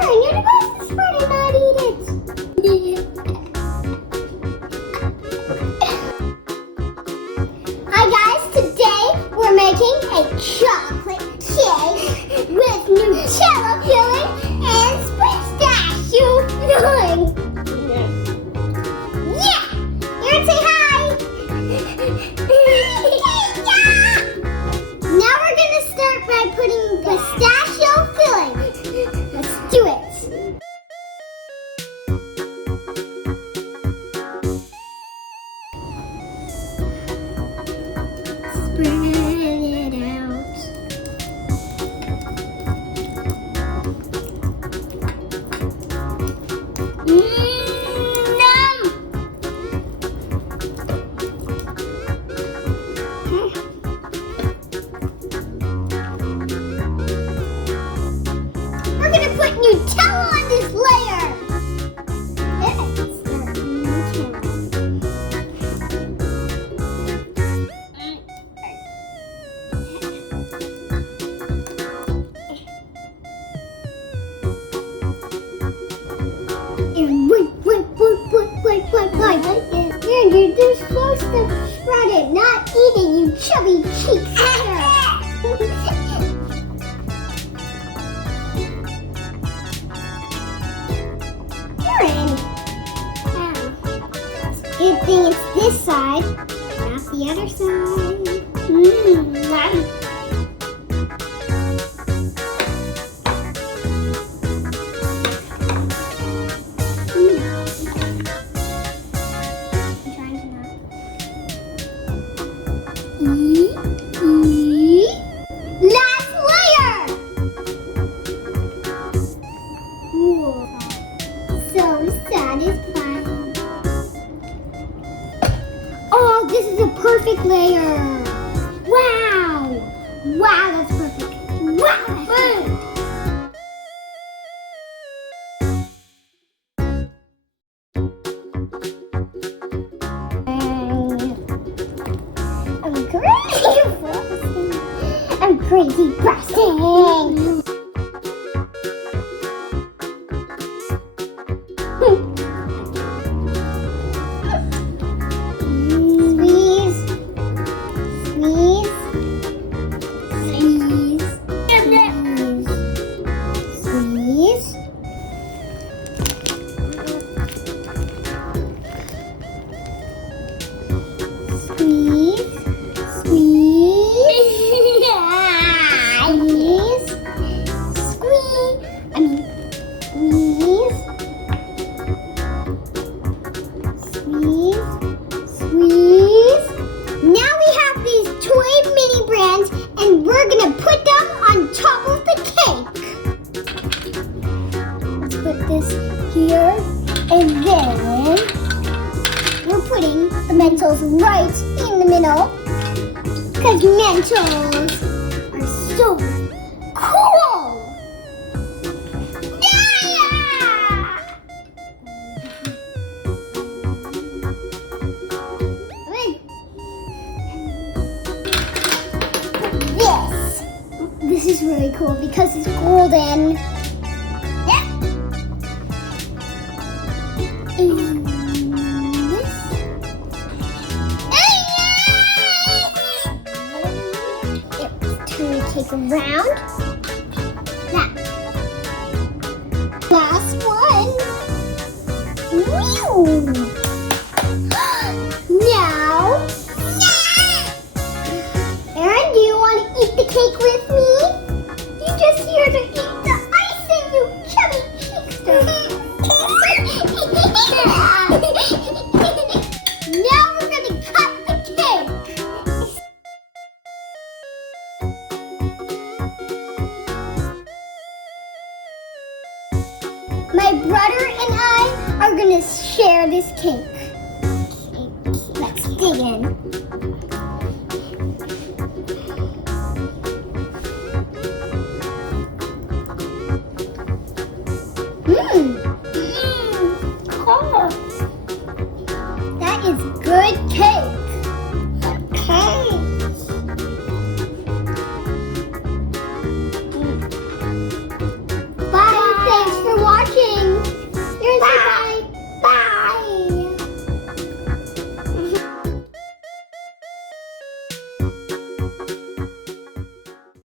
Aaron, you're supposed to spread and not eat it. Hi guys, today we're making a chocolate cake with Nutella filling and pistachio filling. Yeah! Aaron, say hi! Now we're gonna start by putting pistachio filling. Let's do it. Spread it out. Nom! We're gonna put Nutella on this layer. And wait. Aaron, you're supposed to spread it, not eat it, you chubby cheek. Aaron! Good thing it's this side, not the other side. Nice. Last layer! Whoa. So satisfying. Oh, this is a perfect layer. Wow! Wow, that's perfect. Wow, that's perfect. I'm crazy frosting. Squeeze. Now we have these toy mini brands and we're gonna put them on top of the cake. Let's put this here and then we're putting the Mentos right in the middle because Mentos are so cool. This is really cool because it's golden. Yeah. And this. Turn the cake around. That. Last one. Woo! Now. Aaron, do you want to eat the cake with me? You're just here to eat the icing, you chubby cheekster. Now we're going to cut the cake. My brother and I are going to share this cake. Let's dig in. Mmm.